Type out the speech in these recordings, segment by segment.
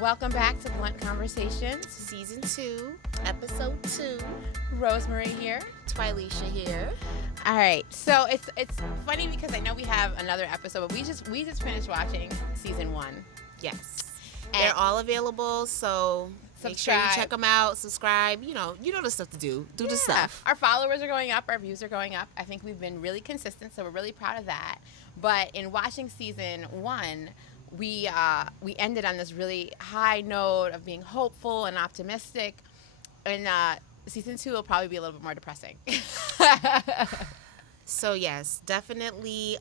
Welcome back to Blunt Conversations, Season 2, Episode 2. RoseMarie here. Twilisha here. All right, so it's funny because I know we have another episode, but we just finished watching season 1. Yes. They're all available, so make sure you check them out, subscribe, you know the stuff to do. Do the stuff. Our followers are going up, our views are going up. I think we've been really consistent, so we're really proud of that. But in watching season 1, we ended on this really high note of being hopeful and optimistic, and season 2 will probably be a little bit more depressing. So yes, definitely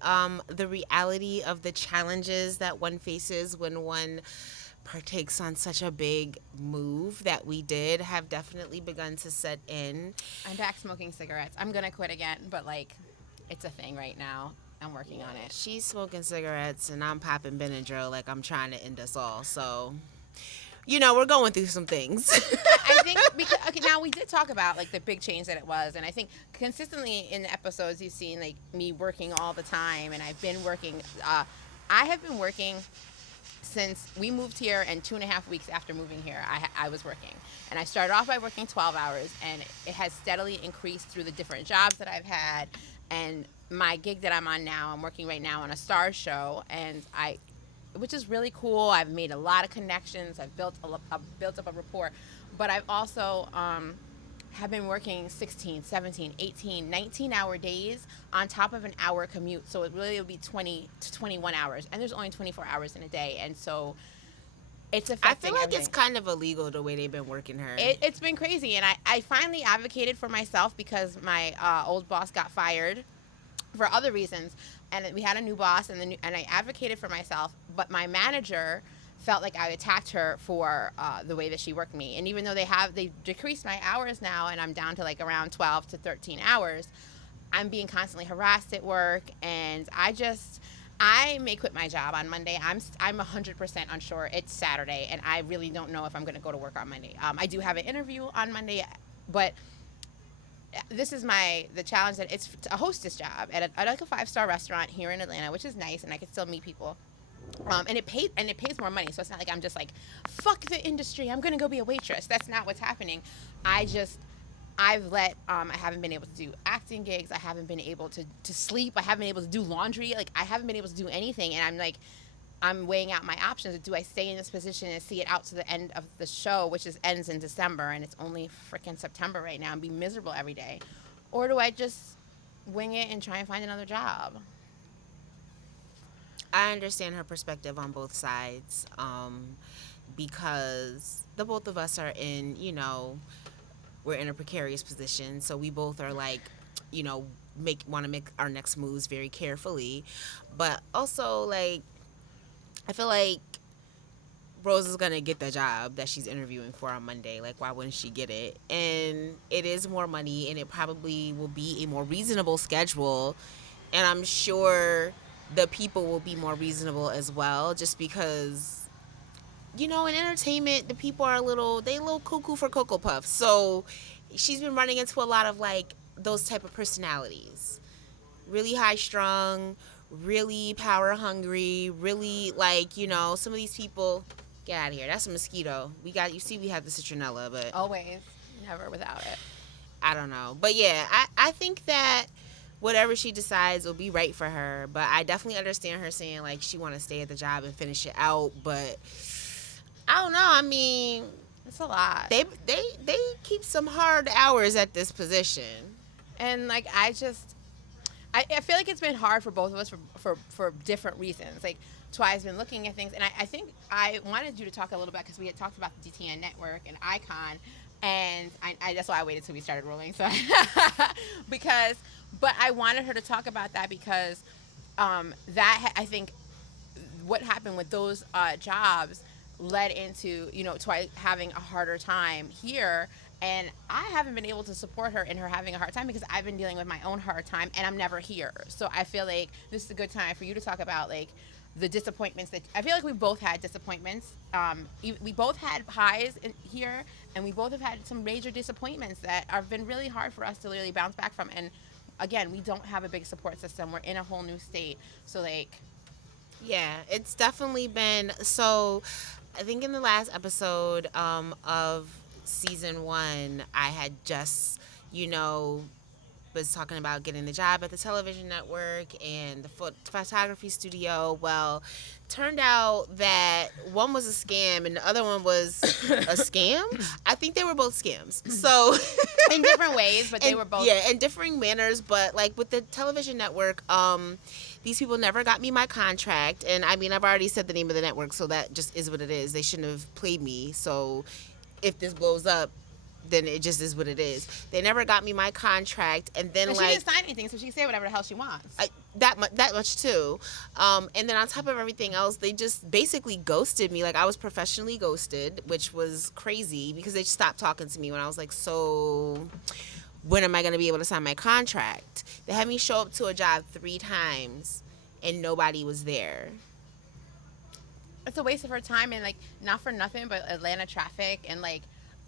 the reality of the challenges that one faces when one partakes on such a big move that we did have definitely begun to set in. I'm back smoking cigarettes. I'm gonna quit again, but it's a thing right now. I'm working on it. She's smoking cigarettes and I'm popping Benadryl like I'm trying to end us all. So, we're going through some things. I think because now we did talk about the big change that it was, and I think consistently in the episodes you've seen me working all the time, and I've been working. I have been working since we moved here, and 2.5 weeks after moving here, I was working. And I started off by working 12 hours, and it has steadily increased through the different jobs that I've had. And my gig that I'm on now, I'm working right now on a star show, and which is really cool. I've made a lot of connections. I've built up a rapport. But I've also have been working 16, 17, 18, 19-hour days on top of an hour commute. So it really would be 20 to 21 hours. And there's only 24 hours in a day. And so it's affecting I feel like everything. it's kind of illegal the way they've been working her. It's been crazy. And I finally advocated for myself because my old boss got fired for other reasons. And we had a new boss, and I advocated for myself. But my manager felt like I attacked her for the way that she worked me. And even though they decreased my hours now, and I'm down to around 12 to 13 hours, I'm being constantly harassed at work, and I may quit my job on Monday. I'm 100% unsure. It's Saturday, and I really don't know if I'm going to go to work on Monday. I do have an interview on Monday, but this is the challenge that it's a hostess job at a 5-star restaurant here in Atlanta, which is nice, and I can still meet people. And it pays more money, so it's not like I'm just fuck the industry, I'm gonna go be a waitress. That's not what's happening. I haven't been able to do acting gigs. I haven't been able to sleep. I haven't been able to do laundry. I haven't been able to do anything, and I'm weighing out my options. Do I stay in this position and see it out to the end of the show, which ends in December, and it's only freaking September right now, and be miserable every day, or do I just wing it and try and find another job? I understand her perspective on both sides, because the both of us are we're in a precarious position, so we both are want to make our next moves very carefully, but also I feel like Rose is gonna get the job that she's interviewing for on Monday. Why wouldn't she get it? And it is more money, and it probably will be a more reasonable schedule, and I'm sure the people will be more reasonable as well, just because, in entertainment, the people are a little cuckoo for Cocoa Puffs. So she's been running into a lot of, those type of personalities. Really high-strung, really power-hungry, really, some of these people, get out of here. That's a mosquito. We have the citronella, but... Always. Never without it. I don't know. But, yeah, I think that whatever she decides will be right for her, but I definitely understand her saying she want to stay at the job and finish it out. But I don't know. I mean, it's a lot. They keep some hard hours at this position, and I feel like it's been hard for both of us for different reasons. Twi's been looking at things, and I think I wanted you to talk a little bit because we had talked about the DTN network and Icon, and I that's why I waited till we started rolling. So But I wanted her to talk about that because I think what happened with those jobs led into, Twi having a harder time here. And I haven't been able to support her in her having a hard time because I've been dealing with my own hard time, and I'm never here. So I feel like this is a good time for you to talk about, the disappointments that I feel like we both had disappointments. We both had highs here, and we both have had some major disappointments that have been really hard for us to really bounce back from. And again, we don't have a big support system. We're in a whole new state. So yeah, it's definitely been, so I think in the last episode of season 1, I had just, you know, was talking about getting the job at the television network and the photography studio. Well, turned out that one was a scam and the other one was a scam. I think they were both scams. So in different ways, but they were both. Yeah, in differing manners. But like with the television network, these people never got me my contract. And I mean, I've already said the name of the network, so that just is what it is. They shouldn't have played me. So if this blows up, then it just is what it is. They never got me my contract, and then But like she didn't sign anything, so she can say whatever the hell she wants. that much too. And then on top of everything else, they just basically ghosted me. Like I was professionally ghosted, which was crazy because they stopped talking to me when I was like, so when am I going to be able to sign my contract? They had me show up to a job 3 times, and nobody was there. It's a waste of her time, and like not for nothing, but Atlanta traffic and like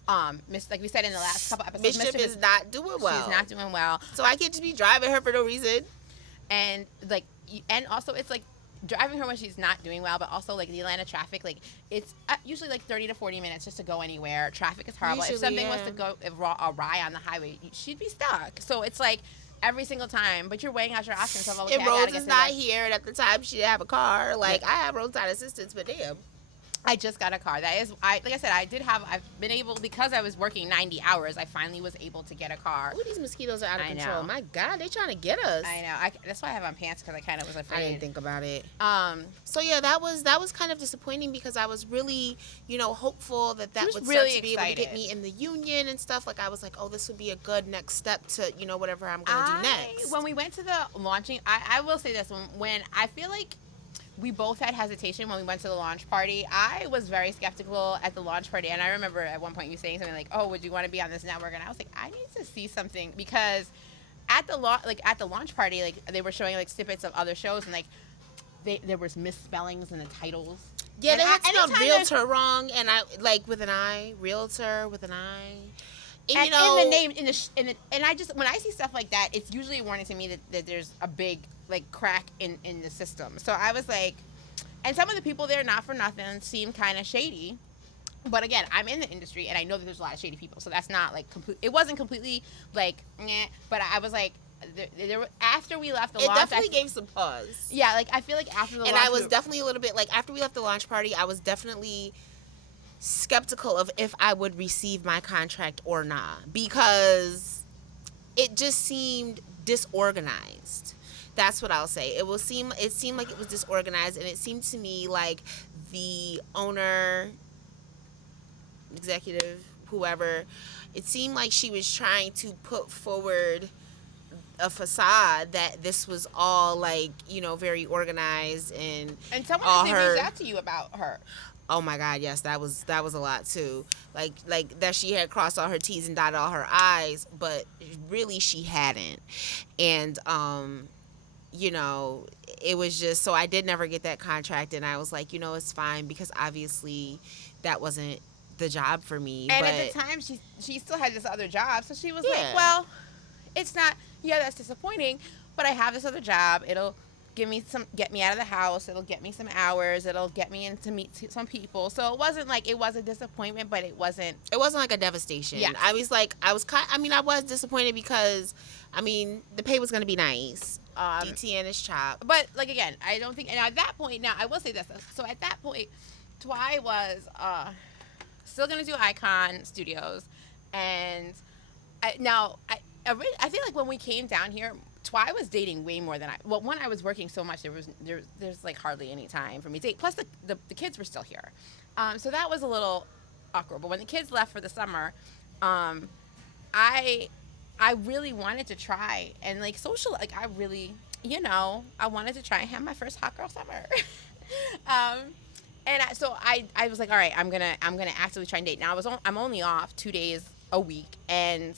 like we said in the last couple episodes, Mischief is not doing well. She's not doing well. So I can't just be driving her for no reason. And like, and also it's like driving her when she's not doing well, but also like the Atlanta traffic, like it's usually like 30 to 40 minutes just to go anywhere. Traffic is horrible. Usually, if something was to go awry on the highway, she'd be stuck. So it's like every single time, but you're weighing out your options. So okay, and Rose is not here, and at the time she didn't have a car. Like I have roadside assistance, but damn. I just got a car. That is, like I said, I've been able, because I was working 90 hours, I finally was able to get a car. Ooh, these mosquitoes are out of control. Know. My God, they trying to get us. I know. That's why I have on pants, because I kind of was afraid. I didn't think about it. So yeah, that was kind of disappointing because I was really, hopeful that would really start to be able to get me in the union and stuff. Like I was like, oh, this would be a good next step to, whatever I'm going to do next. When we went to the launching, I will say this, when I feel like we both had hesitation when we went to the launch party. I was very skeptical at the launch party, and I remember at one point you saying something like, "Oh, would you want to be on this network?" And I was like, "I need to see something," because at the launch party, like they were showing like snippets of other shows, and like there was misspellings in the titles. Yeah, they had spelled realtor wrong, and I like with an I, realtor with an I. And in the name, and I just, when I see stuff like that, it's usually a warning to me that there's a big like crack in the system. So I was like, and some of the people there, not for nothing, seemed kind of shady. But again, I'm in the industry and I know that there's a lot of shady people. So that's not like it wasn't completely like, meh, but I was like, there after we left the launch, it definitely gave some pause. Yeah, like I feel like after the launch, and I was definitely a little bit like after we left the launch party, I was definitely skeptical of if I would receive my contract or not, because it just seemed disorganized. That's what I'll say. It seemed like it was disorganized, and it seemed to me like the owner, executive, whoever, it seemed like she was trying to put forward a facade that this was all like, very organized and someone reached out to you about her. Oh my God, yes, that was a lot too. Like that she had crossed all her T's and dotted all her I's, but really she hadn't. And it was just, so I did never get that contract, and I was like, it's fine, because obviously that wasn't the job for me. And but at the time she still had this other job, so she was like, well, it's not, that's disappointing, but I have this other job. It'll get me out of the house. It'll get me some hours. It'll get me in to meet some people. So it wasn't like it was a disappointment, but it wasn't like a devastation. Yeah. I was disappointed because, the pay was going to be nice. DTN is chopped. But like, again, I don't think, and at that point, now I will say this. So at that point, Twi was still going to do Icon Studios. And I feel like when we came down here, Twi was dating way more than when I was working so much, there's like hardly any time for me to date. Plus the kids were still here. So that was a little awkward. But when the kids left for the summer, I really wanted to try and like social, like I really, I wanted to try and have my first hot girl summer. So I was like, all right, I'm gonna actively try and date. Now I'm only off 2 days a week, and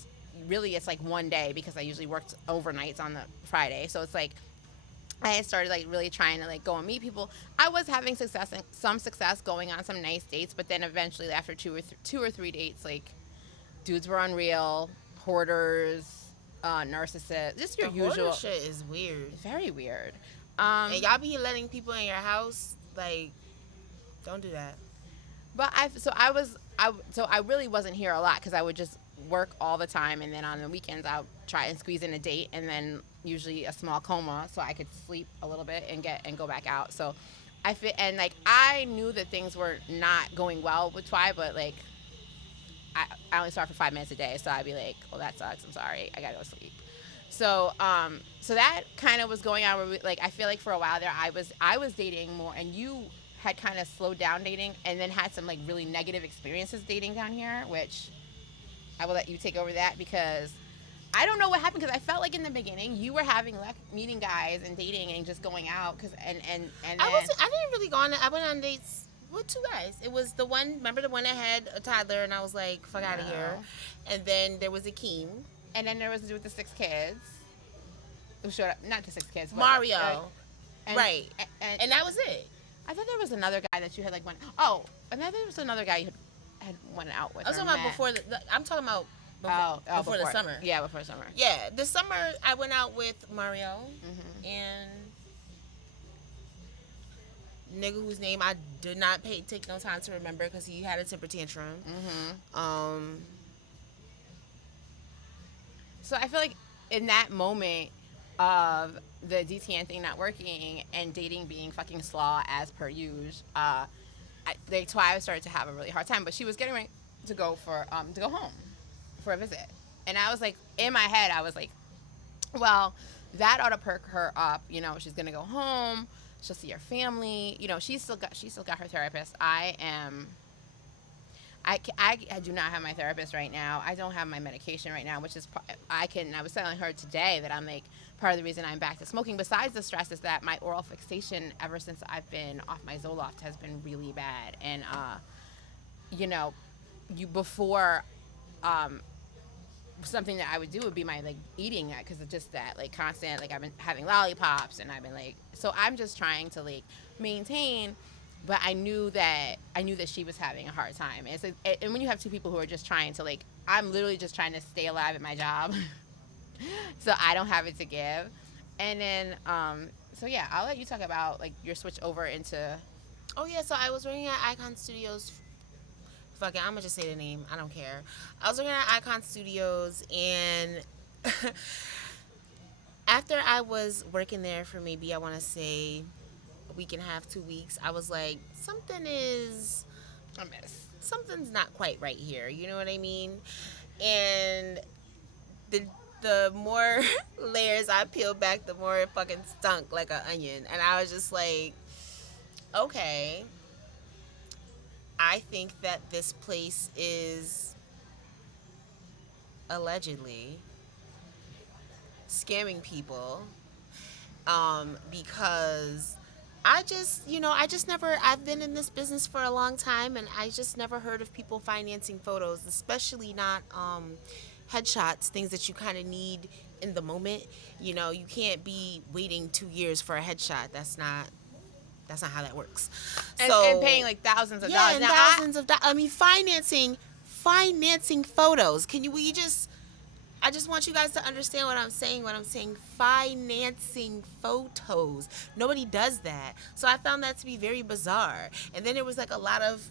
really it's like one day because I usually worked overnights on the Friday. So it's like I had started like really trying to like go and meet people. I was having some success going on some nice dates, but then eventually after two or three dates, like dudes were unreal, hoarders, narcissists, just your usual. Hoarder shit is weird. Very weird. And y'all be letting people in your house, like, don't do that. But so I really wasn't here a lot because I would just work all the time, and then on the weekends I'll try and squeeze in a date, and then usually a small coma so I could sleep a little bit and go back out. So I fit, and like I knew that things were not going well with Twy, but like I only saw her for 5 minutes a day, so I'd be like, well, that sucks. I'm sorry, I gotta go sleep. So that kind of was going on where like I feel like for a while there I was dating more, and you had kind of slowed down dating, and then had some like really negative experiences dating down here, which I will let you take over that because I don't know what happened, because I felt like in the beginning you were having luck meeting guys and dating and just going out and I didn't really go on. I went on dates with 2 guys. It was the one. Remember the one that had a toddler, and I was like, "Fuck out of here." And then there was Akeem. and then there was the dude with the 6 kids who showed up, not the 6 kids, but Mario. and, Right. And that was it. I thought there was another guy that you had like went. Oh, and then there was another guy you had went out with. I was talking about before I'm talking about before the summer. Yeah, before summer. Yeah, the summer I went out with Mario Mm-hmm. and nigga whose name I did not take no time to remember because he had a temper tantrum. Mm-hmm. So I feel like in that moment of the DTN thing not working and dating being fucking slaw as per usual, that's why I started to have a really hard time. But she was getting ready to go home for a visit, and I was like, in my head, I was like, well, that ought to perk her up. You know, she's gonna go home. She'll see her family. You know, she's still got her therapist. I do not have my therapist right now. I don't have my medication right now, which is I was telling her today that I'm like, part of the reason I'm back to smoking, besides the stress, is that my oral fixation ever since I've been off my Zoloft has been really bad. And you know, before something that I would do would be my like eating that, because it's just that like constant, like I've been having lollipops, and I've been like, so I'm just trying to like maintain. But I knew that she was having a hard time. And it's like, and when you have 2 people who are just trying to like, I'm literally just trying to stay alive at my job, so I don't have it to give. And then so yeah, I'll let you talk about like your switch over into. Oh yeah, so I was working at Icon Studios. Fuck it, I'm gonna just say the name. I don't care. I was working at Icon Studios, and after I was working there for maybe, I want to say, a week and a half, 2 weeks, I was like, something's not quite right here. You know what I mean? And the more layers I peeled back, the more it fucking stunk like an onion. And I was just like, okay, I think that this place is allegedly scamming people, because I've been in this business for a long time, and I just never heard of people financing photos, especially not headshots, things that you kind of need in the moment. You know, you can't be waiting 2 years for a headshot. That's not how that works. And paying like thousands of dollars. Now, thousands of dollars. I mean, financing photos. I just want you guys to understand what I'm saying. When I'm saying financing photos, nobody does that. So I found that to be very bizarre. And then there was like a lot of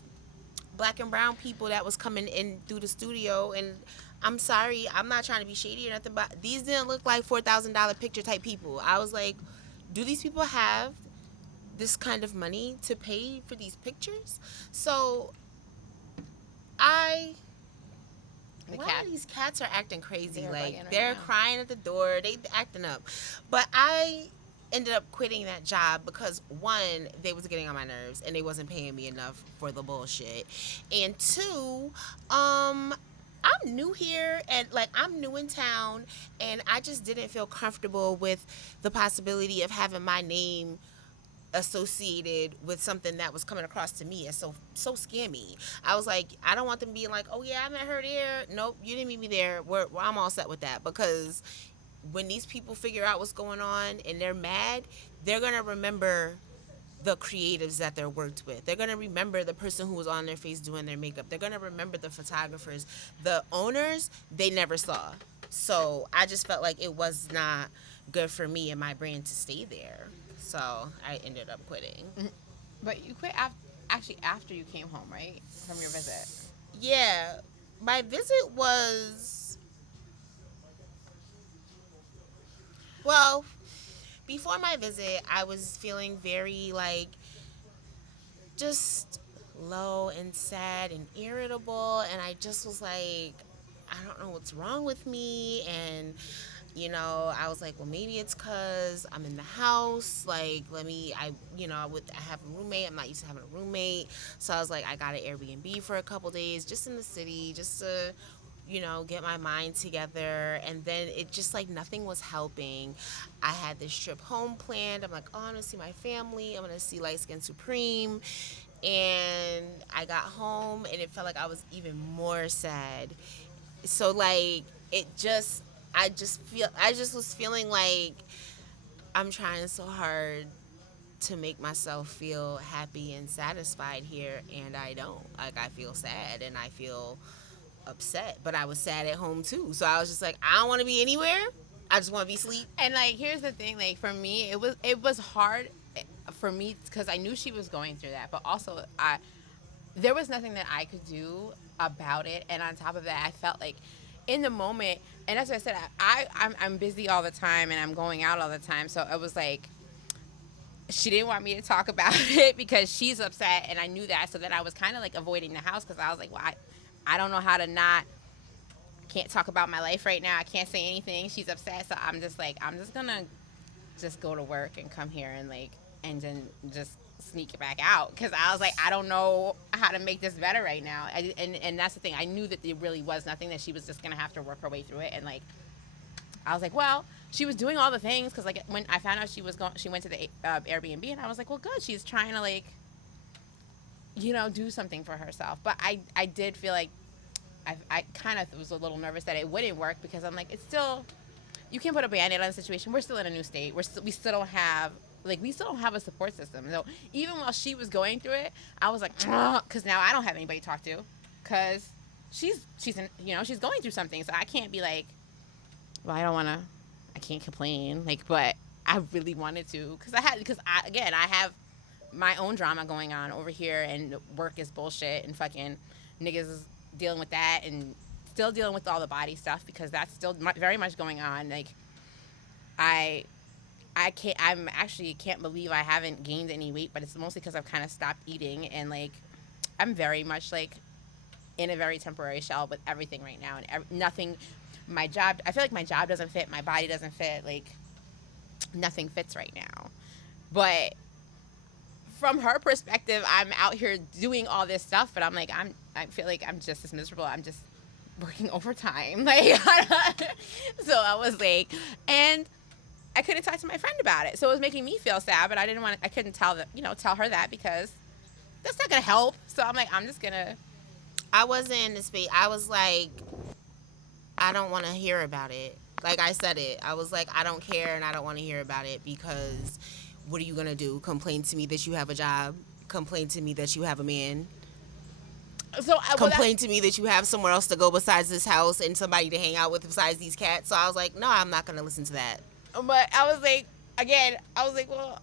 black and brown people that was coming in through the studio, and I'm sorry, I'm not trying to be shady or nothing, but these didn't look like $4,000 picture type people. I was like, do these people have this kind of money to pay for these pictures? So why these cats are acting crazy? They're crying at the door. They acting up. But I ended up quitting that job because, one, they was getting on my nerves and they wasn't paying me enough for the bullshit. And 2, I'm new here, and like I'm new in town, and I just didn't feel comfortable with the possibility of having my name associated with something that was coming across to me as so scammy. I was like, I don't want them being like, oh yeah, I met her there. Nope, you didn't meet me there. I'm all set with that, because when these people figure out what's going on and they're mad, they're gonna remember the creatives that they're worked with. They're gonna remember the person who was on their face doing their makeup. They're gonna remember the photographers. The owners, they never saw. So I just felt like it was not good for me and my brand to stay there. So I ended up quitting. But you quit actually after you came home, right, from your visit. Yeah, my visit was, well, before my visit, I was feeling very like just low and sad and irritable, and I just was like, I don't know what's wrong with me. And I was like, well, maybe it's because I'm in the house. Like, I have a roommate. I'm not used to having a roommate. So I was like, I got an Airbnb for a couple days just in the city, just to, get my mind together. And then it just like nothing was helping. I had this trip home planned. I'm like, oh, I'm going to see my family. I'm going to see Light Skin Supreme. And I got home and it felt like I was even more sad. So like it just I just was feeling like I'm trying so hard to make myself feel happy and satisfied here, and I don't. Like, I feel sad and I feel upset, but I was sad at home too. So I was just like, I don't want to be anywhere. I just want to be asleep. And like, here's the thing, like for me, it was hard for me because I knew she was going through that, but also there was nothing that I could do about it. And on top of that, I felt like in the moment, and as I said, I'm busy all the time and I'm going out all the time, so it was like she didn't want me to talk about it because she's upset, and I knew that. So then I was kind of like avoiding the house because I was like, well, I don't know how to not. Can't talk about my life right now. I can't say anything. She's upset, so I'm just gonna just go to work and come here and like and then just sneak it back out because I was like, I don't know how to make this better right now. And that's the thing. I knew that there really was nothing, that she was just gonna have to work her way through it. And like, I was like, well, she was doing all the things because like when I found out she went to the Airbnb, and I was like, well, good. She's trying to like, do something for herself. But I did feel like I kind of was a little nervous that it wouldn't work because I'm like, it's still, you can't put a Band-Aid on the situation. We're still in a new state. We still don't have a support system. So even while she was going through it, I was like, because now I don't have anybody to talk to, because she's going through something. So I can't be like, well, I can't complain. Like, but I really wanted to, because I have my own drama going on over here, and work is bullshit, and fucking niggas is dealing with that, and still dealing with all the body stuff because that's still very much going on. Like, I can't believe I haven't gained any weight, but it's mostly because I've kind of stopped eating, and like I'm very much like in a very temporary shell with everything right now, and nothing. My job, I feel like my job doesn't fit, my body doesn't fit, like nothing fits right now. But from her perspective, I'm out here doing all this stuff, but I'm like, I feel like I'm just as miserable. I'm just working overtime. Like, so I was like, and I couldn't talk to my friend about it. So it was making me feel sad, but I couldn't tell her that because that's not going to help. So I'm like, I'm just going to. I wasn't in the space. I was like, I don't want to hear about it. Like I said it. I was like, I don't care and I don't want to hear about it because what are you going to do? Complain to me that you have a job? Complain to me that you have a man? Complain to me that you have somewhere else to go besides this house and somebody to hang out with besides these cats? So I was like, no, I'm not going to listen to that. But I was like, again, well,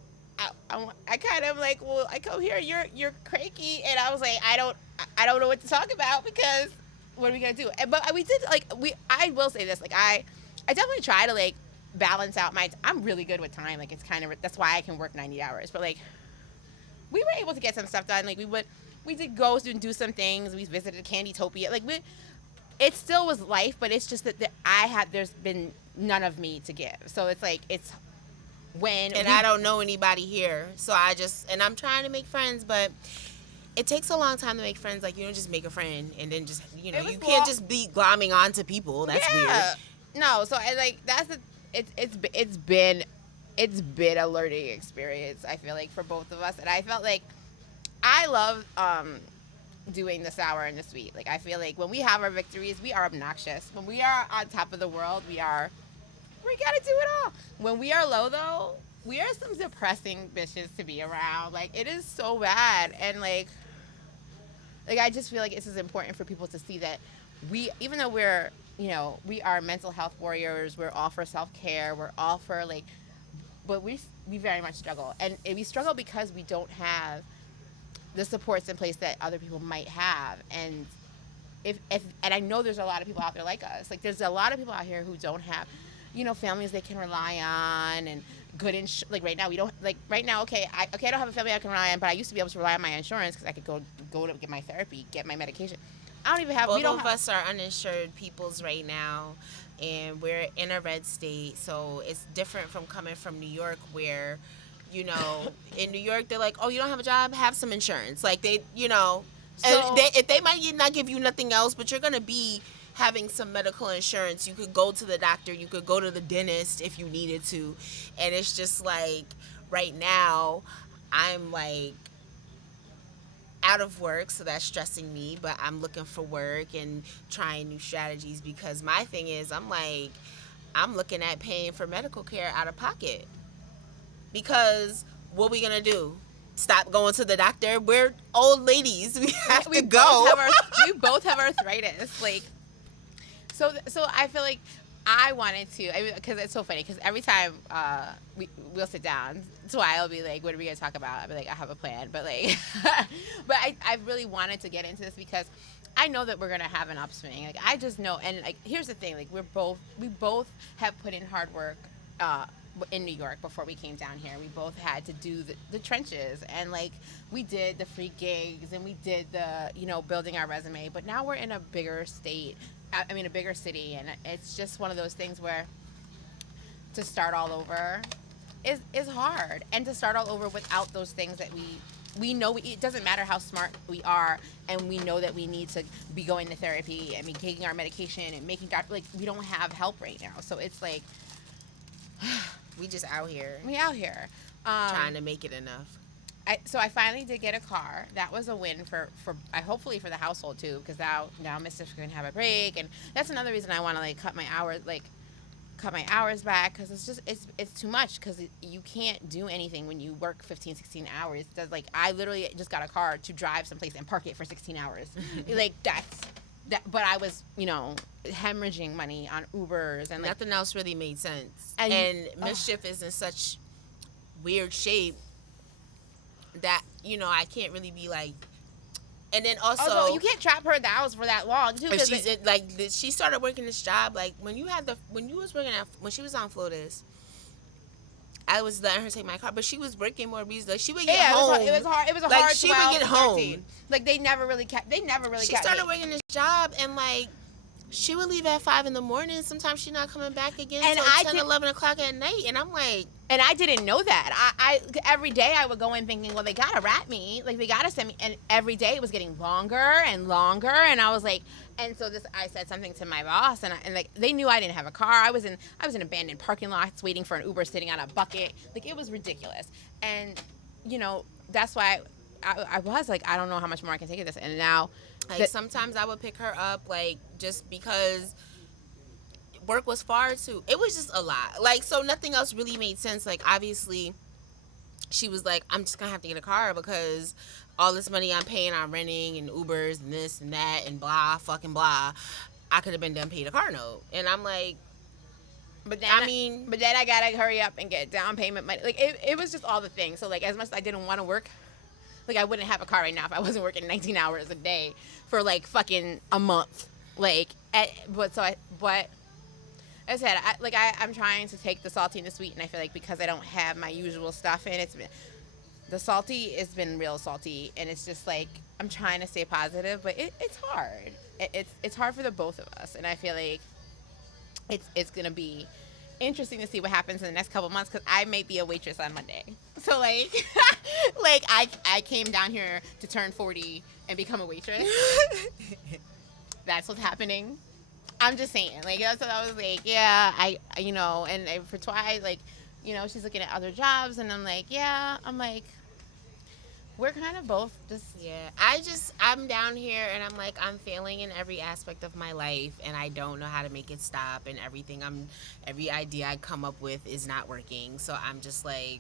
I kind of like, well, I come here, you're cranky, and I was like, I don't know what to talk about because what are we gonna do? But we did I will say this, like I definitely try to like balance out I'm really good with time, like it's kind of, that's why I can work 90 hours, but like we were able to get some stuff done. Like we did go and do some things. We visited Candytopia. Like it still was life, but it's just that there's been none of me to give. So it's like, it's when. And I don't know anybody here. So and I'm trying to make friends, but it takes a long time to make friends. Like, you don't just make a friend and then just, you can't just be glomming onto people. That's weird. No, so I like, it's been a learning experience, I feel like, for both of us. And I felt like I love doing the sour and the sweet. Like, I feel like when we have our victories, we are obnoxious. When we are on top of the world, we gotta do it all. When we are low, though, we are some depressing bitches to be around. Like, it is so bad. And like I just feel like this is important for people to see that even though we're, we are mental health warriors, we're all for self-care, we're all for like, but we very much struggle. And we struggle because we don't have the supports in place that other people might have. And if and I know there's a lot of people out there like us. Like there's a lot of people out here who don't have, families they can rely on and good like right now we don't like right now. I don't have a family I can rely on, but I used to be able to rely on my insurance because I could go to get my therapy, get my medication. I don't even have. Both of us are uninsured peoples right now, and we're in a red state, so it's different from coming from New York, where, in New York they're like, oh, you don't have a job, have some insurance. Like they, So, and they might not give you nothing else, but you're gonna be having some medical insurance. You could go to the doctor, you could go to the dentist if you needed to, and it's just like right now, I'm like out of work, so that's stressing me, but I'm looking for work and trying new strategies, because my thing is I'm looking at paying for medical care out of pocket, because what we gonna do, stop going to the doctor? We're old ladies, we have to go. We both have arthritis, like, so I feel like I wanted to, because it's so funny, because every time we'll sit down, Twi will be like, what are we going to talk about? I'll be like, I have a plan, but like, but I really wanted to get into this because I know that we're going to have an upswing. Like, I just know, and like, here's the thing, like, we both have put in hard work in New York before we came down here. We both had to do the trenches, and like, we did the free gigs, and we did the, building our resume, but now we're in a bigger state. A bigger city, and it's just one of those things where to start all over is hard, and to start all over without those things that we know. It doesn't matter how smart we are, and we know that we need to be going to therapy and be taking our medication and making like, we don't have help right now, so it's like we just out here. We out here trying to make it enough. So I finally did get a car. That was a win for hopefully for the household too, because now Mischief can have a break, and that's another reason I want to like cut my hours back, because it's just it's too much, because you can't do anything when you work 15, 16 hours. That's like, I literally just got a car to drive someplace and park it for 16 hours. Like that, but I was hemorrhaging money on Ubers, and like, nothing else really made sense. And Mischief is in such weird shape that I can't really be like, and then also you can't trap her in the house for that long too. She started working this job like when she was on Flotus. I was letting her take my car, but she was working more reasons. Like, she would get home. It was hard. It was a like, hard. She would get home. 13. Like, they never really kept. She started working this job, and like, she would leave at 5 a.m. Sometimes she's not coming back again until 10, 11 o'clock at night. And I'm like... And I didn't know that. I every day I would go in thinking, well, they got to rat me. Like, they got to send me. And every day it was getting longer and longer. And I was like... And so I said something to my boss, and like, they knew I didn't have a car. I was in abandoned parking lots waiting for an Uber sitting on a bucket. Like, it was ridiculous. And, that's why I was like, I don't know how much more I can take of this. And now... Like, sometimes I would pick her up, like, just because work was far too. It was just a lot. Like, so nothing else really made sense. Like, obviously, she was like, I'm just going to have to get a car because all this money I'm paying on renting and Ubers and this and that and blah, fucking blah. I could have been done paid a car note. And I'm like, but then I got to hurry up and get down payment money. Like, it was just all the things. So, like, as much as I didn't want to work, like, I wouldn't have a car right now if I wasn't working 19 hours a day for, like, fucking a month. Like, but as I said, I'm trying to take the salty and the sweet, and I feel like because I don't have my usual stuff in, the salty has been real salty, and it's just, like, I'm trying to stay positive, but it's hard. It's hard for the both of us, and I feel like it's going to be interesting to see what happens in the next couple months, because I may be a waitress on Monday. So, like, like, I came down here to turn 40 and become a waitress. That's what's happening. I'm just saying. Like, that's what I was like, yeah, and for Twi, like, she's looking at other jobs, and I'm like, we're kind of both just... Yeah, I'm down here, and I'm like, I'm failing in every aspect of my life, and I don't know how to make it stop, and every idea I come up with is not working, so I'm just like...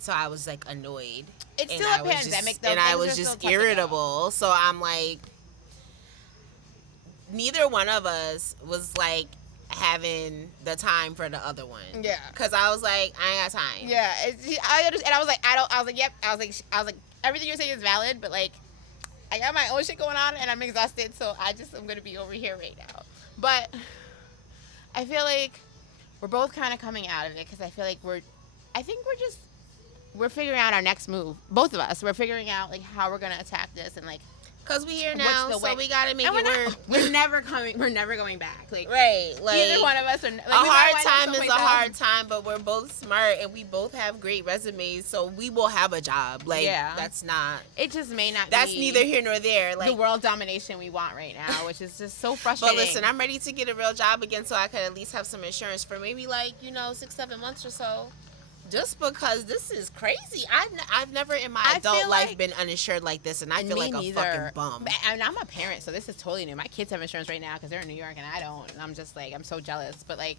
So I was, like, annoyed. It's still a pandemic, though. And I was just irritable, so I'm like... Neither one of us was, like, having the time for the other one. Yeah. Because I was like, I ain't got time. Yeah, I understand. And I was like, I was like, yep. I was like, everything you're saying is valid, but like, I got my own shit going on, and I'm exhausted, so I'm gonna be over here right now. But I feel like we're both kind of coming out of it because I feel like we're figuring out our next move. Both of us, we're figuring out like how we're gonna attack this and like. Because we here now, so we got to make it work. We're never going back. Like, right. Like, either one of us are. Like, a hard time is a hard time, but we're both smart and we both have great resumes, so we will have a job. Like, that's not. It just may not that's be. Neither here nor there. Like, the world domination we want right now, which is just so frustrating. But listen, I'm ready to get a real job again so I could at least have some insurance for maybe, like, 6-7 months or so. Just because this is crazy. I've never in my adult life been uninsured like this, and I feel like a fucking bum. And I'm a parent, so this is totally new. My kids have insurance right now because they're in New York and I don't. And I'm just like, I'm so jealous. But like,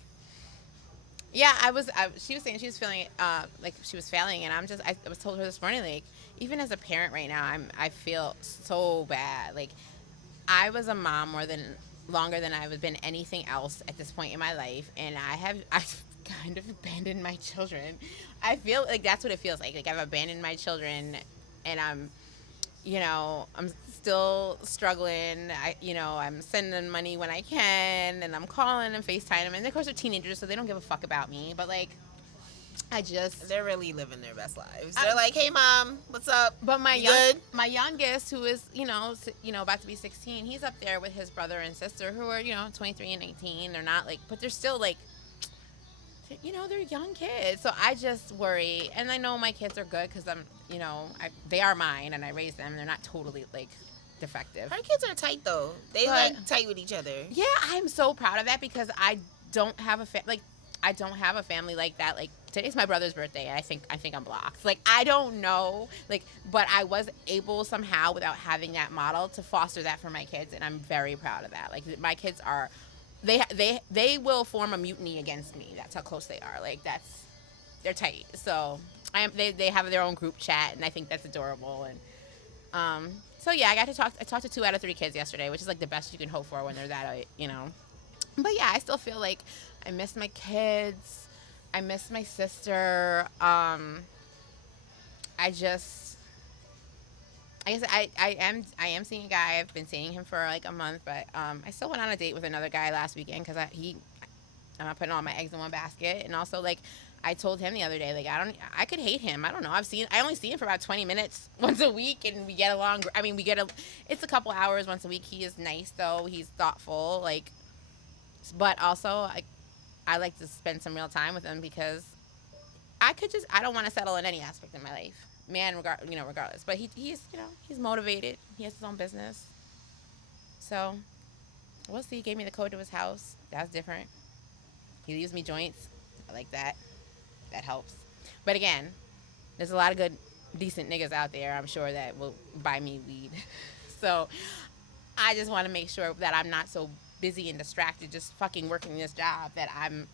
yeah, she was saying she was feeling like she was failing, and I was told her this morning, like, even as a parent right now, I feel so bad. Like, I was a mom longer than I've been anything else at this point in my life, and I've kind of abandoned my children. I feel like that's what it feels like. Like, I've abandoned my children, and I'm still struggling. I'm sending them money when I can, and I'm calling and FaceTime them. And of course, they're teenagers, so they don't give a fuck about me. But like, they're really living their best lives. They're like, hey, mom, what's up? But my youngest, who is about to be 16, he's up there with his brother and sister, who are 23 and 18. They're not like, but they're still like. They're young kids, so I just worry. And I know my kids are good because they are mine, and I raised them. They're not totally like defective. Our kids are tight though. They like tight with each other. Yeah, I'm so proud of that because I don't have a family like that. Like, today's my brother's birthday, and I think I'm blocked. Like, I don't know, like, but I was able somehow without having that model to foster that for my kids, and I'm very proud of that. Like, my kids are. They will form a mutiny against me. That's how close they are. Like, they're tight. So they have their own group chat, and I think that's adorable. And so yeah, I talked to 2 out of 3 kids yesterday, which is like the best you can hope for when they're that, But yeah, I still feel like I miss my kids. I miss my sister. I guess I am seeing a guy. I've been seeing him for like a month, but I still went on a date with another guy last weekend because I'm not putting all my eggs in one basket. And also, like, I told him the other day, like, I could hate him. I don't know. I only see him for about 20 minutes once a week, and we get along. I mean, it's a couple hours once a week. He is nice though. He's thoughtful, like, but also I like to spend some real time with him because I don't want to settle in any aspect of my life. Man, regardless. But he's motivated. He has his own business. So, we'll see. He gave me the code to his house. That's different. He leaves me joints. I like that. That helps. But again, there's a lot of good, decent niggas out there, I'm sure, that will buy me weed. So, I just want to make sure that I'm not so busy and distracted just fucking working this job that I'm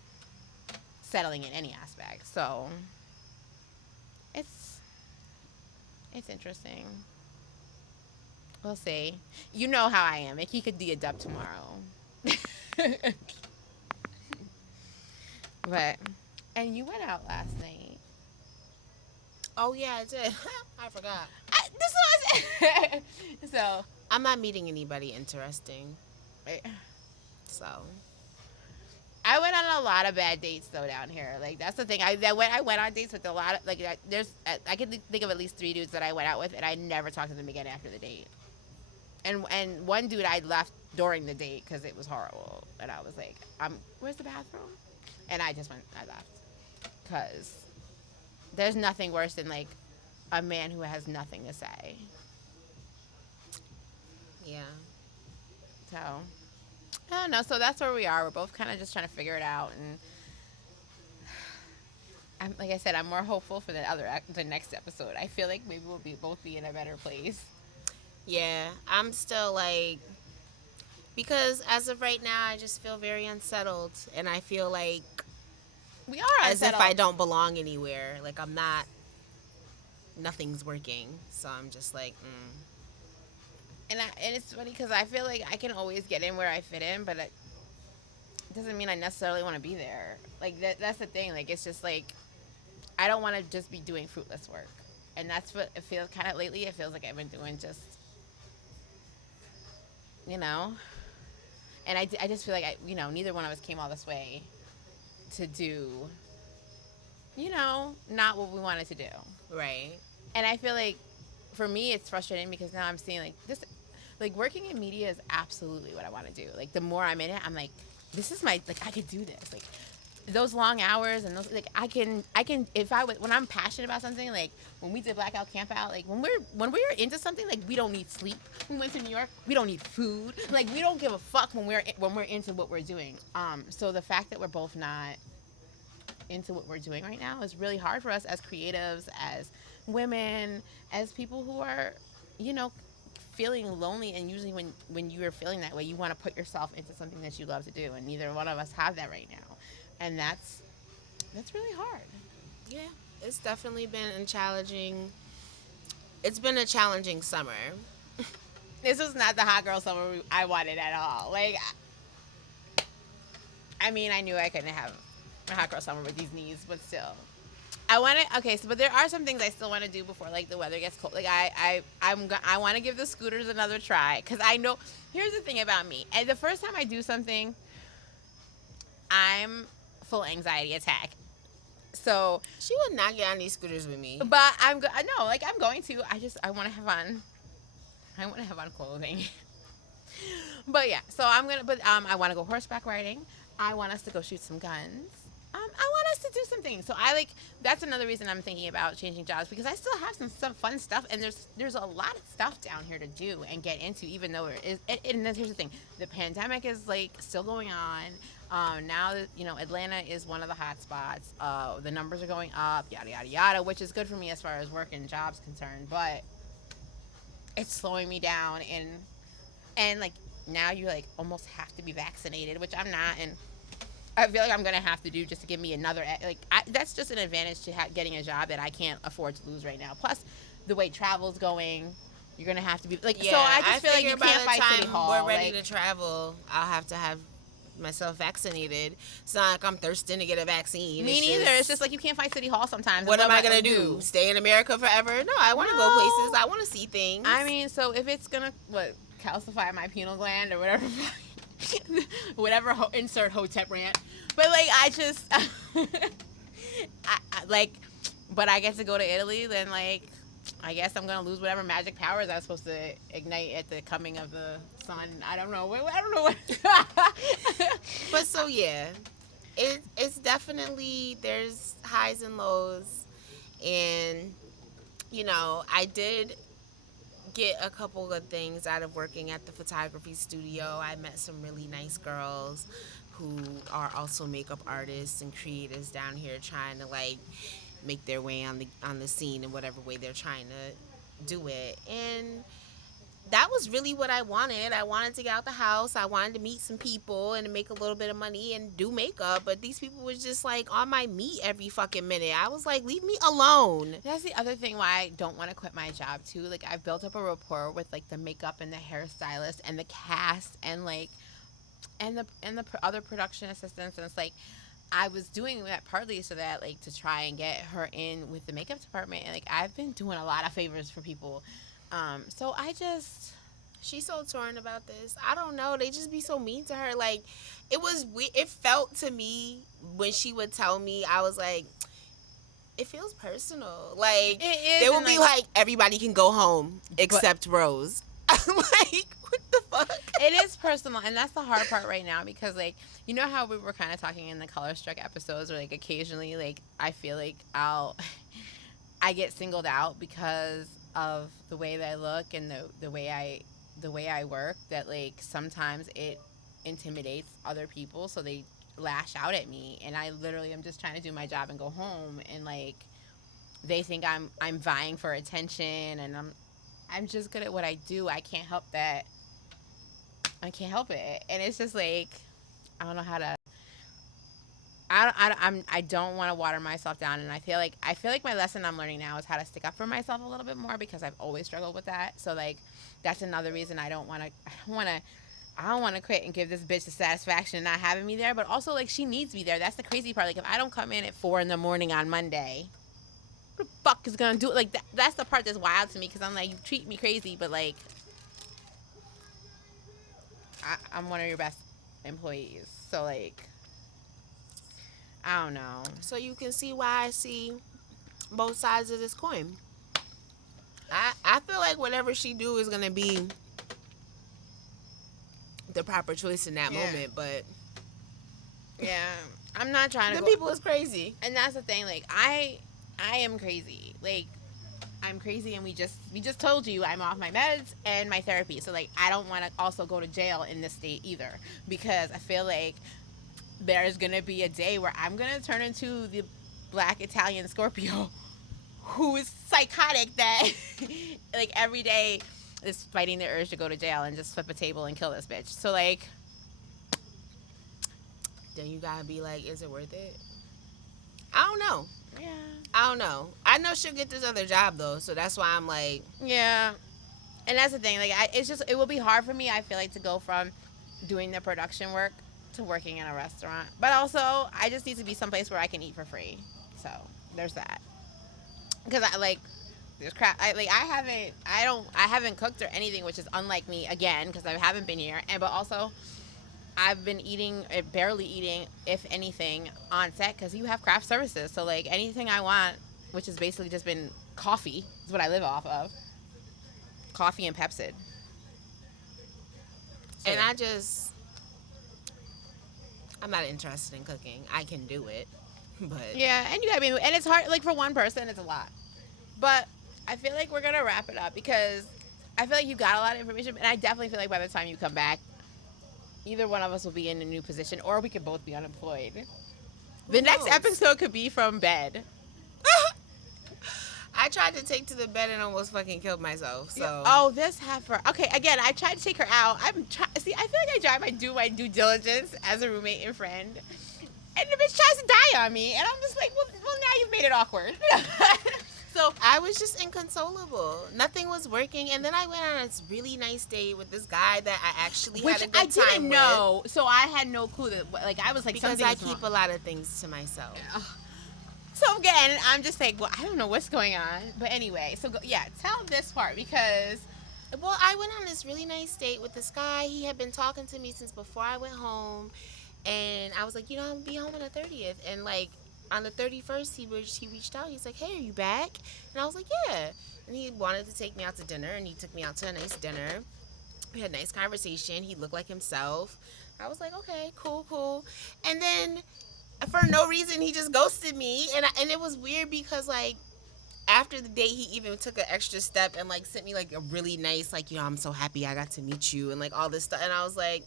settling in any aspect. So, it's interesting. We'll see. You know how I am. Like, he could be a dub tomorrow. But, and you went out last night. Oh, yeah, I did. I forgot. So, I'm not meeting anybody interesting. Right. So. I went on a lot of bad dates though down here. Like, that's the thing. I went on dates with a lot of, like, I can think of at least 3 dudes that I went out with, and I never talked to them again after the date. And one dude I left during the date because it was horrible, and I was like, where's the bathroom? And I left because there's nothing worse than like a man who has nothing to say. Yeah. So. I don't know. So that's where we are. We're both kind of just trying to figure it out, and like I said, I'm more hopeful for the next episode. I feel like maybe we'll both be in a better place. Yeah, I'm still like, because as of right now, I just feel very unsettled, and I feel like we are as unsettled. if I don't belong anywhere. Like, nothing's working. So I'm just like, And it's funny because I feel like I can always get in where I fit in, but doesn't mean I necessarily want to be there. Like that's the thing. Like it's just like I don't want to just be doing fruitless work. And that's what it feels kind of lately. It feels like I've been doing just, you know, and I just feel like neither one of us came all this way to do, not what we wanted to do. Right. And I feel like for me, it's frustrating because now I'm seeing like this, like working in media is absolutely what I want to do. Like the more I'm in it, I'm like, this is my, like I could do this. Like those long hours and those, like I can if I when I'm passionate about something, like when we did Blackout Camp Out, like when we're into something, like we don't need sleep. When we went to New York, we don't need food. Like we don't give a fuck when we're into what we're doing. So the fact that we're both not into what we're doing right now is really hard for us as creatives, as women, as people who are, feeling lonely. And usually when you are feeling that way, you want to put yourself into something that you love to do, and neither one of us have that right now. And that's really hard. Yeah, it's definitely been a challenging. It's been a challenging summer. This was not the hot girl summer I wanted at all. Like, I mean, I knew I couldn't have a hot girl summer with these knees, but still, I want to. Okay, so but there are some things I still want to do before like the weather gets cold. Like I want to give the scooters another try because I know. Here's the thing about me, and the first time I do something, I'm full anxiety attack. So she would not get on these scooters with me. But I'm going to. I want to have on. I want to have on clothing. But yeah, so I'm gonna. But I want to go horseback riding. I want us to go shoot some guns. I want us to do some things. So that's another reason I'm thinking about changing jobs, because I still have some fun stuff, and there's a lot of stuff down here to do and get into, even though and here's the thing, the pandemic is like still going on. Now that, Atlanta is one of the hot spots. The numbers are going up, yada, yada, yada, which is good for me as far as work and jobs concerned, but it's slowing me down. And like, now you like almost have to be vaccinated, which I'm not. And I feel like I'm going to have to do just to give me another, that's just an advantage to getting a job that I can't afford to lose right now. Plus, the way travel's going, you're going to have to be, like, yeah, so I just feel like you can't fight City Hall. We're ready to travel, I'll have to have myself vaccinated. It's not like I'm thirsting to get a vaccine. Me neither. It's just like you can't fight City Hall sometimes. What am I going to do? Stay in America forever? No, I want to go places. I want to see things. I mean, so if it's going to, calcify my pineal gland or whatever, insert Hotep rant. But like, I just, but I get to go to Italy, then like, I guess I'm gonna lose whatever magic powers I was supposed to ignite at the coming of the sun. I don't know what. But so yeah, it's definitely, there's highs and lows, and I did get a couple of things out of working at the photography studio. I met some really nice girls who are also makeup artists and creators down here, trying to like make their way on the scene in whatever way they're trying to do it. And that was really what I wanted. I wanted to get out the house. I wanted to meet some people and to make a little bit of money and do makeup. But these people was just like on my meat every fucking minute. I was like, leave me alone. That's the other thing why I don't want to quit my job too. Like, I've built up a rapport with like the makeup and the hairstylist and the cast and like and the other production assistants. And it's like, I was doing that partly so that like to try and get her in with the makeup department. And like, I've been doing a lot of favors for people. So she's so torn about this. I don't know. They just be so mean to her. Like, it felt to me when she would tell me, I was like, it feels personal. Like, it is, they would be like, everybody can go home except Rose. I'm like, what the fuck? It is personal, and that's the hard part right now, because like, you know how we were kind of talking in the Color Struck episodes, where like occasionally like I feel like I get singled out because of the way that I look and the way I work, that like sometimes it intimidates other people, so they lash out at me, and I literally am just trying to do my job and go home, and like they think I'm vying for attention, and I'm just good at what I do. I can't help that. I can't help it, and it's just like I don't know how to. I don't want to water myself down, and I feel like my lesson I'm learning now is how to stick up for myself a little bit more, because I've always struggled with that. So like, that's another reason I don't want to I don't want to quit and give this bitch the satisfaction of not having me there, but also, like, she needs me there. That's the crazy part. Like, if I don't come in at 4 in the morning on Monday, who the fuck is gonna do it? Like, that's the part that's wild to me, because I'm like, you treat me crazy, but, like, I'm one of your best employees. So, like, I don't know. So you can see why I see both sides of this coin. I feel like whatever she do is gonna be the proper choice in that moment, but yeah, I'm not trying to the go. people is crazy, and that's the thing. Like, I am crazy. Like, I'm crazy, and we just told you I'm off my meds and my therapy. So, like, I don't want to also go to jail in this state either, because I feel like there's gonna be a day where I'm gonna turn into the Black Italian Scorpio, who is psychotic, that like every day is fighting the urge to go to jail and just flip a table and kill this bitch. So, like, then you gotta be like, is it worth it? I don't know. Yeah. I don't know. I know she'll get this other job though, so that's why I'm like, yeah. And that's the thing. Like, it will be hard for me, I feel like, to go from doing the production work to working in a restaurant. But also, I just need to be someplace where I can eat for free. So there's that. Because there's crap. I haven't cooked or anything, which is unlike me again, because I haven't been here. But also, I've been barely eating, if anything, on set, because you have craft services. So, like, anything I want, which has basically just been coffee, is what I live off of. Coffee and Pepsid. So, and I'm not interested in cooking. I can do it, but yeah, and and it's hard. Like, for one person, it's a lot. But I feel like we're gonna wrap it up, because I feel like you got a lot of information, and I definitely feel like by the time you come back, either one of us will be in a new position, or we could both be unemployed. The next episode could be from bed. I tried to take to the bed and almost fucking killed myself. So this heifer. Okay, again, I tried to take her out. I feel like I do my due diligence as a roommate and friend, and the bitch tries to die on me, and I'm just like, well, now you've made it awkward. So I was just inconsolable. Nothing was working, and then I went on this really nice date with this guy that I actually had a good time with. I didn't know, so I had no clue that, like, I was like, because I keep a lot of things to myself. Yeah. So again, I'm just like, well, I don't know what's going on, but anyway. So tell this part, because. Well, I went on this really nice date with this guy. He had been talking to me since before I went home, and I was like, I'm gonna be home on the 30th, and like, on the 31st, he reached out. He's like, hey, are you back? And I was like, yeah. And he wanted to take me out to dinner, and he took me out to a nice dinner. We had a nice conversation. He looked like himself. I was like, okay, cool. And then, for no reason, he just ghosted me. And it was weird, because, like, after the date, he even took an extra step and, like, sent me, like, a really nice, like, I'm so happy I got to meet you, and, like, all this stuff. And I was like,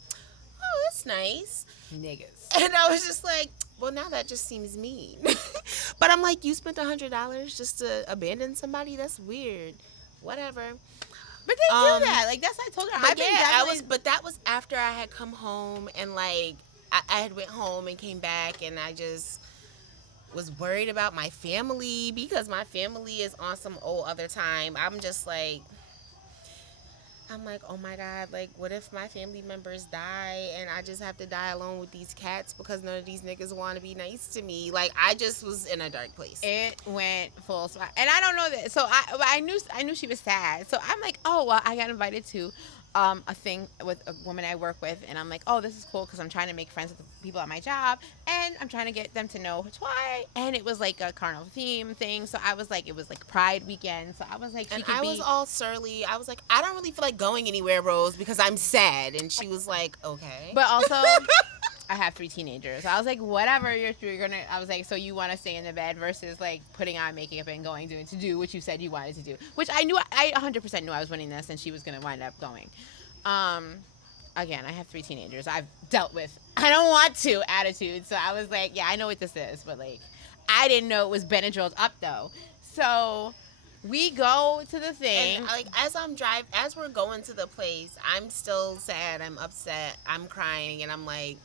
oh, that's nice. Niggas. And I was just like, well, now that just seems mean. But I'm like, you spent $100 just to abandon somebody? That's weird. Whatever. But they do that. Like, that's what I told her. But that was after I had come home, and like I had went home and came back, and I just was worried about my family, because my family is on some old other time. I'm like, oh my God, like, what if my family members die and I just have to die alone with these cats because none of these niggas want to be nice to me? Like, I just was in a dark place. It went full spot. And I don't know that. So I knew she was sad. So I'm like, oh, well, I got invited to a thing with a woman I work with, and I'm like, oh, this is cool, because I'm trying to make friends with the people at my job, and I'm trying to get them to know Twi, and it was like a carnival theme thing, so I was like, it was like Pride weekend, so I was like, was all surly. I was like, I don't really feel like going anywhere, Rose, because I'm sad, and she was like, okay. But also, I have 3 teenagers. I was like, whatever, you're gonna. I was like, so you want to stay in the bed versus like putting on makeup and going to do what you said you wanted to do, which I 100% knew I was winning this, and she was gonna wind up going. Again, I have 3 teenagers. I've dealt with I don't want to attitude, so I was like, yeah, I know what this is, but like, I didn't know it was Benadryl up though. So we go to the thing. And like, as we're going to the place, I'm still sad. I'm upset. I'm crying, and I'm like,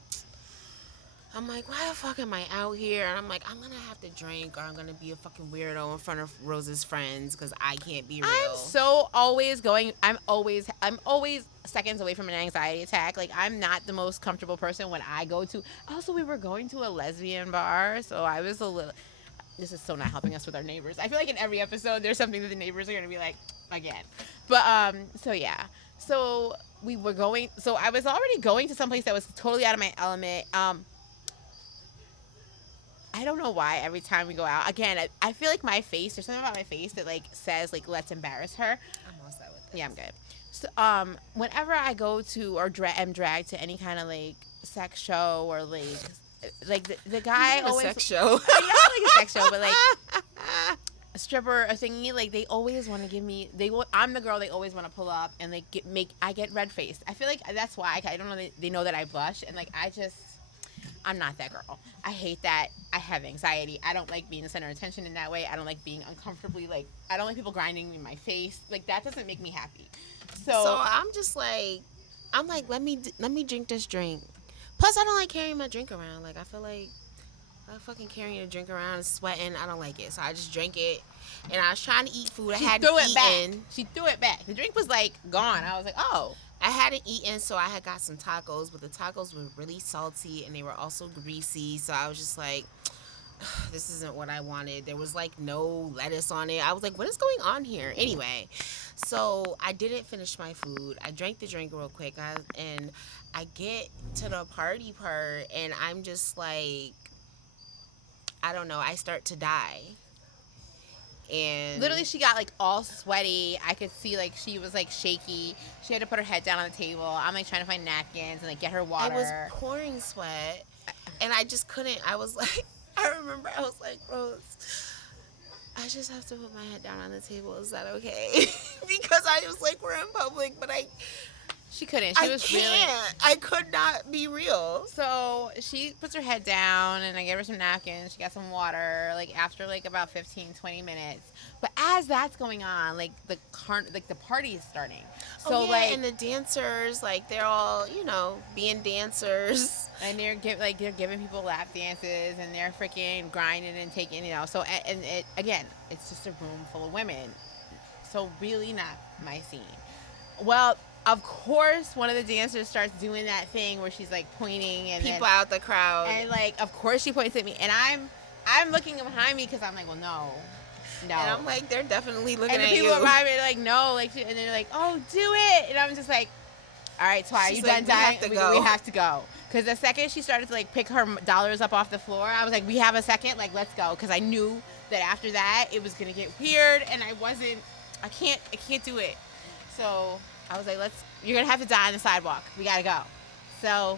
I'm like, why the fuck am I out here? And I'm like, I'm gonna have to drink, or I'm gonna be a fucking weirdo in front of Rose's friends because I can't be I'm real. so always going. I'm always seconds away from an anxiety attack. Like, I'm not the most comfortable person when I go to. Also, we were going to a lesbian bar, so I was a little. This is so not helping us with our neighbors. I feel like in every episode there's something that the neighbors are gonna be like again. But so yeah. So we were going. So I was already going to some place that was totally out of my element. I don't know why every time we go out. Again, I feel like my face. There's something about my face that like says like let's embarrass her. I'm all set with this. Yeah, I'm good. So whenever I go to or am dragged to any kind of like sex show or like the guy Not a always sex show. I mean, not like a sex show, but like a stripper, a thingy, like they always want to give me. I'm the girl they always want to pull up and like I get red faced. I feel like that's why I don't know. They know that I blush and like I'm not that girl. I hate that. I have anxiety. I don't like being the center of attention in that way. I don't like being uncomfortably like. I don't like people grinding in my face. Like that doesn't make me happy. So I'm just like, let me drink this drink. Plus, I don't like carrying my drink around. Like I feel like I fucking carrying a drink around and sweating. I don't like it. So I just drank it, and I was trying to eat food. She I hadn't threw it eaten. back. She threw it back. The drink was like gone. I was like, oh. I hadn't eaten, so I had got some tacos, but the tacos were really salty and they were also greasy. So I was just like, this isn't what I wanted. There was like no lettuce on it. I was like, what is going on here? Anyway, so I didn't finish my food. I drank the drink real quick, and I get to the party part, and I'm just like, I don't know. I start to die. And Literally, she got like all sweaty. I could see like she was like shaky. She had to put her head down on the table. I'm like trying to find napkins and like get her water. I was pouring sweat, and I just couldn't. I was like, I remember I was like, Rose, I just have to put my head down on the table. Is that okay? Because I was like, we're in public, but She couldn't. She was really. I could not be real. So she puts her head down, and I gave her some napkins. She got some water. Like after like about 15, 20 minutes. But as that's going on, like the party is starting. So and the dancers, like they're all being dancers, and they're giving people lap dances, and they're freaking grinding and taking So and it again, it's just a room full of women. So really not my scene. Well. Of course, one of the dancers starts doing that thing where she's like pointing and people out the crowd, and like of course she points at me, and I'm looking behind me because I'm like, well, no. And I'm like, they're definitely looking at you. And the people around me are like, no, like, and they're like, oh, do it, and I'm just like, all right, Twi, you done dying? We have to go. Because the second she started to like pick her dollars up off the floor, I was like, we have a second, like let's go, because I knew that after that it was gonna get weird, and I can't do it, so. I was like, you're going to have to die on the sidewalk. We got to go. So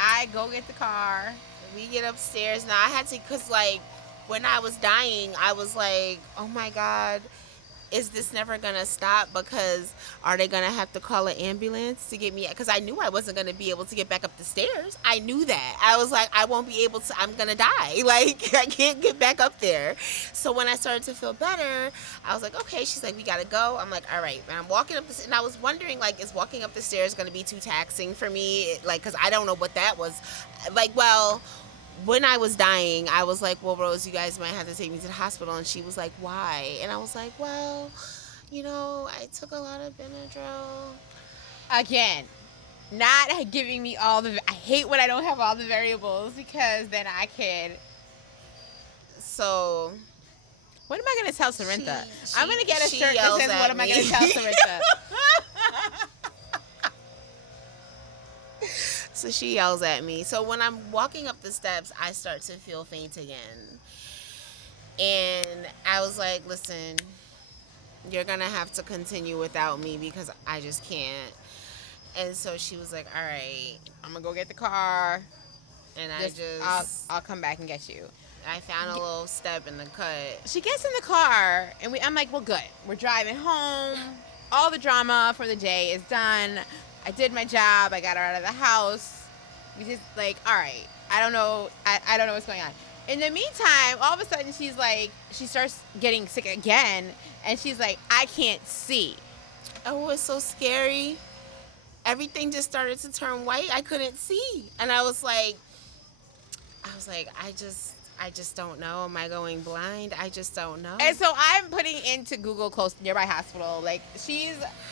I go get the car. We get upstairs. Now I had to, because like when I was dying, I was like, oh my God, is this never going to stop? Because are they going to have to call an ambulance to get me? Because I knew I wasn't going to be able to get back up the stairs. I knew that. I was like, I won't be able to, I'm going to die. Like, I can't get back up there. So when I started to feel better, I was like, okay. She's like, we got to go. I'm like, all right. And I'm walking up the stairs. And I was wondering, like, is walking up the stairs going to be too taxing for me? Like, because I don't know what that was. Like, well, when I was dying, I was like, well, Rose, you guys might have to take me to the hospital. And she was like, why? And I was like, well, I took a lot of Benadryl. Again, not giving me all the... I hate when I don't have all the variables, because then I can... So... What am I going to tell Sarinta? I'm going to get a shirt that says, what am I going to tell Sarinta? So she yells at me. So when I'm walking up the steps, I start to feel faint again. And I was like, listen, you're going to have to continue without me because I just can't. And so she was like, all right. I'm going to go get the car. And I'll come back and get you. I found a little step in the cut. She gets in the car, and I'm like, well, good. We're driving home. All the drama for the day is done. I did my job. I got her out of the house. We just like, all right. I don't know. I don't know what's going on. In the meantime, all of a sudden, she's like, she starts getting sick again, and she's like, I can't see. Oh, it was so scary. Everything just started to turn white. I couldn't see. And I was like, I was like, I just don't know. Am I going blind? I just don't know. And so I'm putting into Google close nearby hospital. Like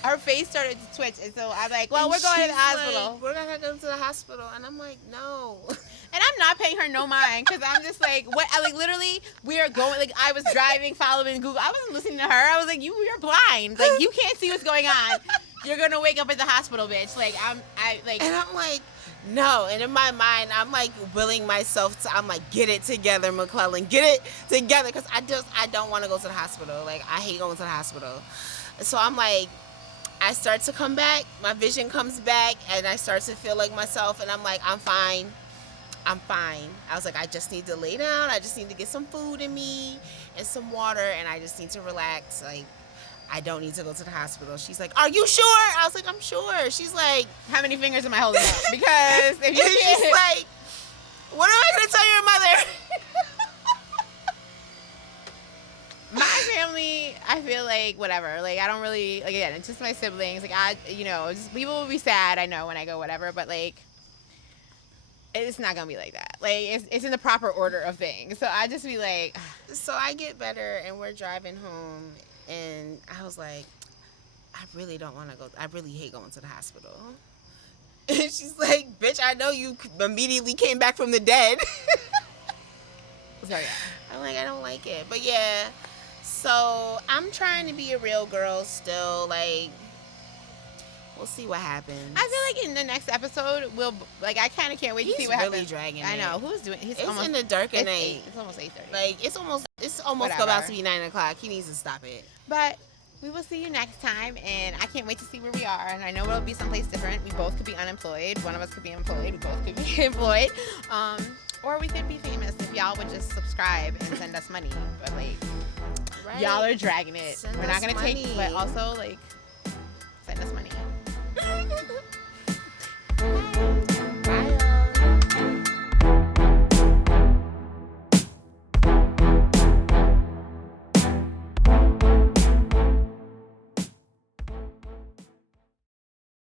her face started to twitch, and so I'm like, well, And we're going to she's the hospital. like, we're gonna go to the hospital, and I'm like, no. And I'm not paying her no mind because I'm just like, what? Like literally, we are going. Like I was driving, following Google. I wasn't listening to her. I was like, you're blind. Like you can't see what's going on. You're gonna wake up at the hospital, bitch. Like And I'm like, no. And in my mind, I'm like willing myself to. I'm like, get it together, McClellan. Get it together, because I don't want to go to the hospital. Like I hate going to the hospital. So I'm like, I start to come back. My vision comes back, and I start to feel like myself. And I'm like, I'm fine. I'm fine. I was like, I just need to lay down. I just need to get some food in me and some water, and I just need to relax. Like, I don't need to go to the hospital. She's like, are you sure? I was like, I'm sure. She's like, how many fingers am I holding up? Because if you she's can't, like, what am I going to tell your mother? my family, I feel like whatever. Like I don't really like. Again, it's just my siblings. Like just people will be sad. I know when I go whatever, but like. It's not gonna be like that. Like it's in the proper order of things. So I just be like, So I get better, and we're driving home, and I was like, I really don't want to go. I really hate going to the hospital. And she's like, bitch, I know you immediately came back from the dead. so yeah. I'm like, I don't like it. But yeah, so I'm trying to be a real girl still. Like, we'll see what happens. I feel like in the next episode I kind of can't wait to see what really happens. dragging I it. know who's doing. It's almost in the dark at night. It's almost 8:30. Like it's almost Whatever. about to be 9:00. He needs to stop it. But we will see you next time, and I can't wait to see where we are. And I know it'll be someplace different. We both could be unemployed. One of us could be employed. We both could be employed. Or we could be famous if y'all would just subscribe and send us money. But like, y'all are dragging it. Send We're not us gonna money. take, but also like, send us money.